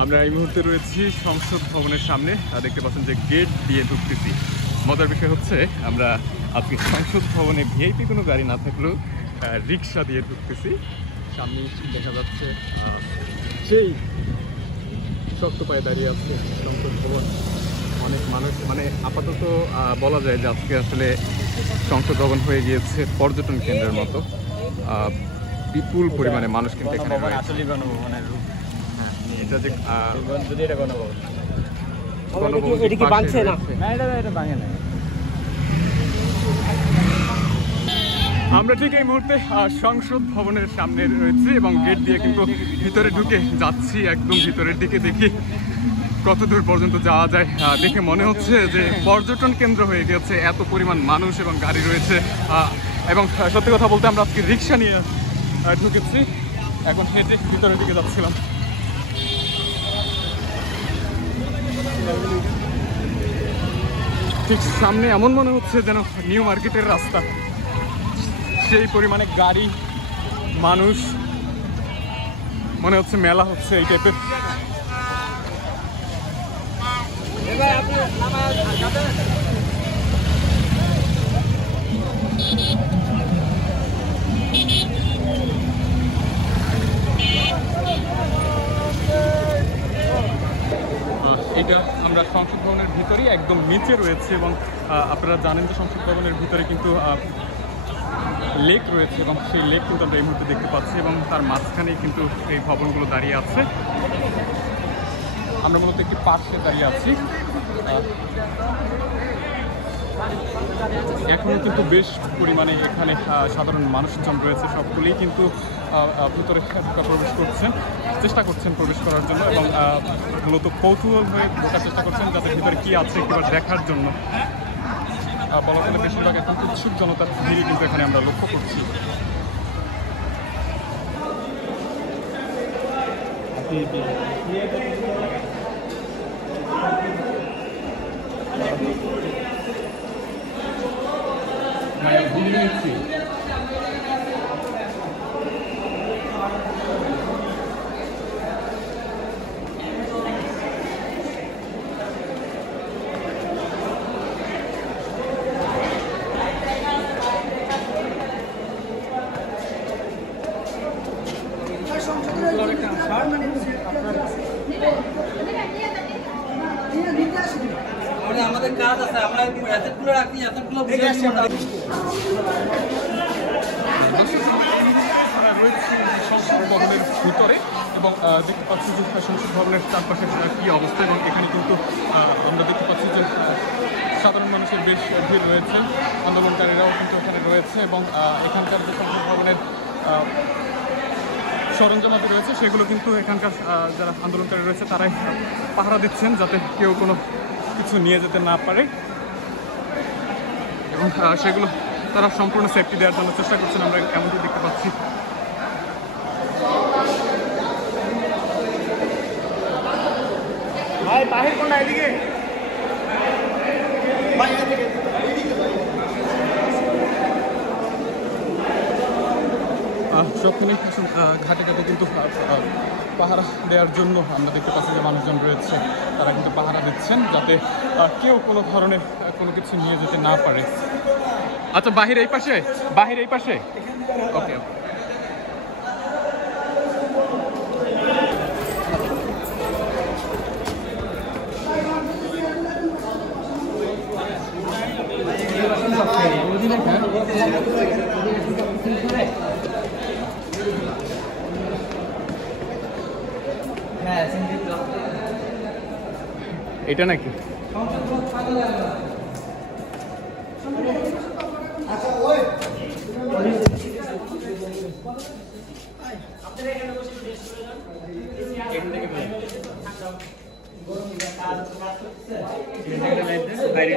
আমরা এই মুহূর্তে রয়েছি সংসদ ভবনের সামনে। দেখতে পাচ্ছেন যে গেট দিয়ে ঢুকতেছি। মজার বিষয় হচ্ছে আমরা আজকে সংসদ ভবনে ভিআইপি কোনো গাড়ি না থাকলেও রিক্সা দিয়ে ঢুকতেছি। সামনে দেখা যাচ্ছে সেই শক্ত পায়ে দাঁড়িয়ে আছে সংসদ ভবন। অনেক মানুষ, মানে আপাতত বলা যায় যে আজকে আসলে সংসদ ভবন হয়ে গিয়েছে পর্যটন কেন্দ্রের মতো। বিপুল পরিমাণে মানুষ কিন্তু এখানে রয়েছে। এটা যে আমরা ঠিক এই মুহূর্তে সংসদ ভবনের সামনে রয়েছে এবং গেট দিয়ে কিন্তু ভিতরে ঢুকে যাচ্ছি। একদম ভিতরের দিকে দেখি কত দূর পর্যন্ত যাওয়া যায়। দেখে মনে হচ্ছে যে পর্যটন কেন্দ্র হয়ে গেছে, এত পরিমাণ মানুষ এবং গাড়ি রয়েছে। এবং সত্যি কথা বলতে আমরা আজকে রিক্সা নিয়ে ঢুকেছি, এখন হেঁটে ভিতরের দিকে যাচ্ছিলাম। ঠিক সামনে এমন মনে হচ্ছে যেন নিউ মার্কেটের রাস্তা, সেই পরিমাণে গাড়ি, মানুষ, মনে হচ্ছে মেলা হচ্ছে এই টাইপের। এটা আমরা সংসদ ভবনের ভিতরেই একদম নিচে রয়েছে এবং আপনারা জানেন যে সংসদ ভবনের ভিতরে কিন্তু লেক রয়েছে এবং সেই লেক কিন্তু আমরা এই মুহূর্তে দেখতে পাচ্ছি এবং তার মাঝখানেই কিন্তু এই ভবনগুলো দাঁড়িয়ে আছে। আমরা মূলত একটি পার্কে দাঁড়িয়ে আছি। এখনও কিন্তু বেশ পরিমাণে এখানে সাধারণ মানুষজন রয়েছে, সবগুলোই কিন্তু ভিতরে প্রবেশ করছেন, চেষ্টা করছেন প্রবেশ করার জন্য এবং মূলত কৌতূহল হয়ে ঢোকার চেষ্টা করছেন যাতে ভিতরে কী আছে একবার দেখার জন্য। বলা গেলে বেশিরভাগ এখন উৎসুক জনতার ভিড়ই কিন্তু এখানে আমরা লক্ষ্য করছি। আমাদের কাজ আছে, আমরা অ্যাসেটগুলো রাখি, অ্যাসেটগুলো বুঝে আসি। সংসদ ভবনের ভিতরে এবং দেখতে পাচ্ছি যে সংসদ ভবনের চারপাশে কী অবস্থা এবং এখানে কিন্তু আমরা দেখতে পাচ্ছি যে সাধারণ মানুষের বেশ ভিড় রয়েছে, আন্দোলনকারীরাও কিন্তু এখানে রয়েছে এবং এখানকার যে সংসদ ভবনের সরঞ্জামাদি রয়েছে সেগুলো কিন্তু এখানকার যারা আন্দোলনকারী রয়েছে তারাই পাহারা দিচ্ছেন যাতে কেউ কোনো কিছু নিয়ে যেতে না পারে এবং সেগুলো তারা সম্পূর্ণ সেফটি দেওয়ার জন্য চেষ্টা করছেন, আমরা এমনটি দেখতে পাচ্ছি। ভাই বাহির কোনটা এদিকে? সবখানে ঘাটে ঘাটে কিন্তু পাহারা দেওয়ার জন্য আমরা দেখতে পাচ্ছি যে মানুষজন রয়েছে, তারা কিন্তু পাহারা দিচ্ছেন যাতে কেউ কোনো ধরনের কোনো কিছু নিয়ে যেতে না পারে। আচ্ছা, বাহির এই পাশে, বাহির এই পাশে, ওকে। এটা নাকি বাইরে